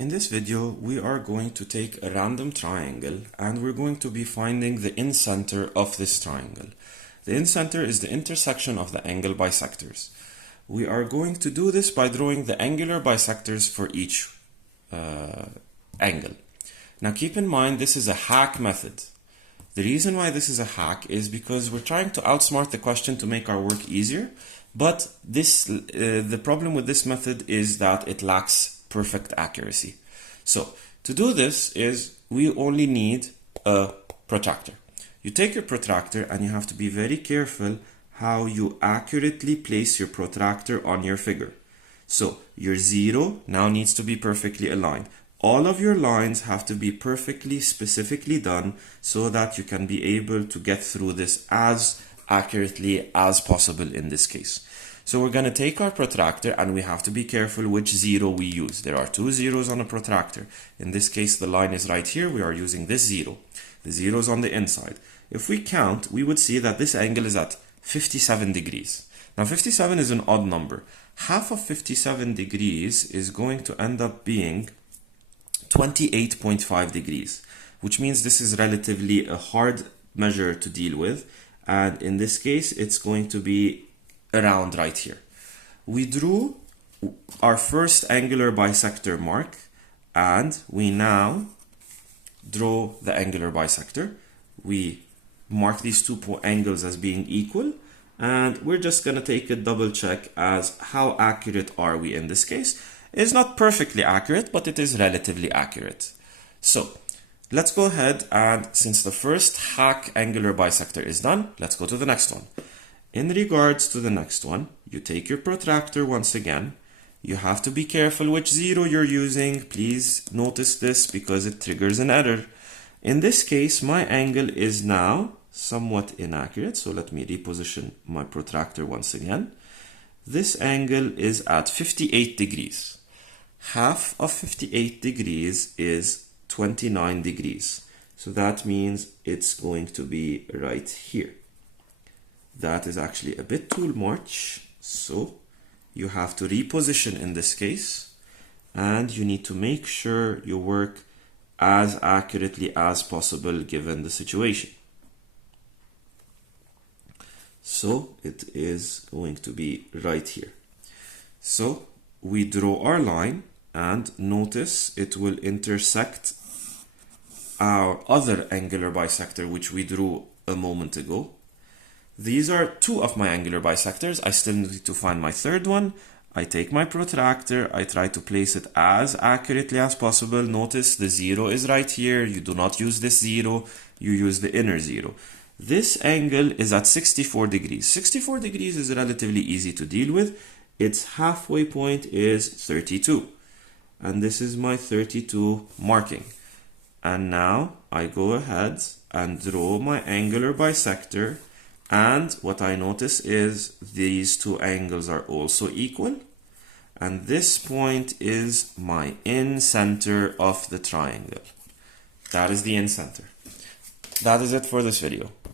In this video, we are going to take a random triangle and we're going to be finding the incenter of this triangle. The incenter is the intersection of the angle bisectors. We are going to do this by drawing the angular bisectors for each angle. Now keep in mind this is a hack method. The reason why this is a hack is because we're trying to outsmart the question to make our work easier, but the problem with this method is that it lacks perfect accuracy. So to do this is we only need a protractor. You take your protractor and you have to be very careful how you accurately place your protractor on your figure. So your 0 now needs to be perfectly aligned. All of your lines have to be perfectly specifically done so that you can be able to get through this as accurately as possible in this case. So we're going to take our protractor and we have to be careful which 0 we use. There are 2 zeros on a protractor. In this case, the line is right here. We are using this 0. The 0 is on the inside. If we count, we would see that this angle is at 57 degrees. Now 57 is an odd number. Half of 57 degrees is going to end up being 28.5 degrees, which means this is relatively a hard measure to deal with. And in this case, it's going to be around right here. We drew our first angular bisector mark, and we now draw the angular bisector. We mark these two angles as being equal, and we're just going to take a double check as how accurate are we in this case. It's not perfectly accurate, but it is relatively accurate. So let's go ahead, and since the first hack angular bisector is done, let's go to the next one. In regards to the next one, you take your protractor once again. You have to be careful which 0 you're using. Please notice this because it triggers an error. In this case, my angle is now somewhat inaccurate. So let me reposition my protractor once again. This angle is at 58 degrees. Half of 58 degrees is 29 degrees. So that means it's going to be right here. That is actually a bit too much, so you have to reposition in this case, and you need to make sure you work as accurately as possible given the situation. So it is going to be right here. So we draw our line, and notice it will intersect our other angular bisector which we drew a moment ago. These are 2 of my angular bisectors. I still need to find my third one. I take my protractor. I try to place it as accurately as possible. Notice the 0 is right here. You do not use this 0. You use the inner 0. This angle is at 64 degrees. 64 degrees is relatively easy to deal with. Its halfway point is 32. And this is my 32 marking. And now I go ahead and draw my angular bisector. And what I notice is these 2 angles are also equal. And this point is my incenter of the triangle. That is the incenter. That is it for this video.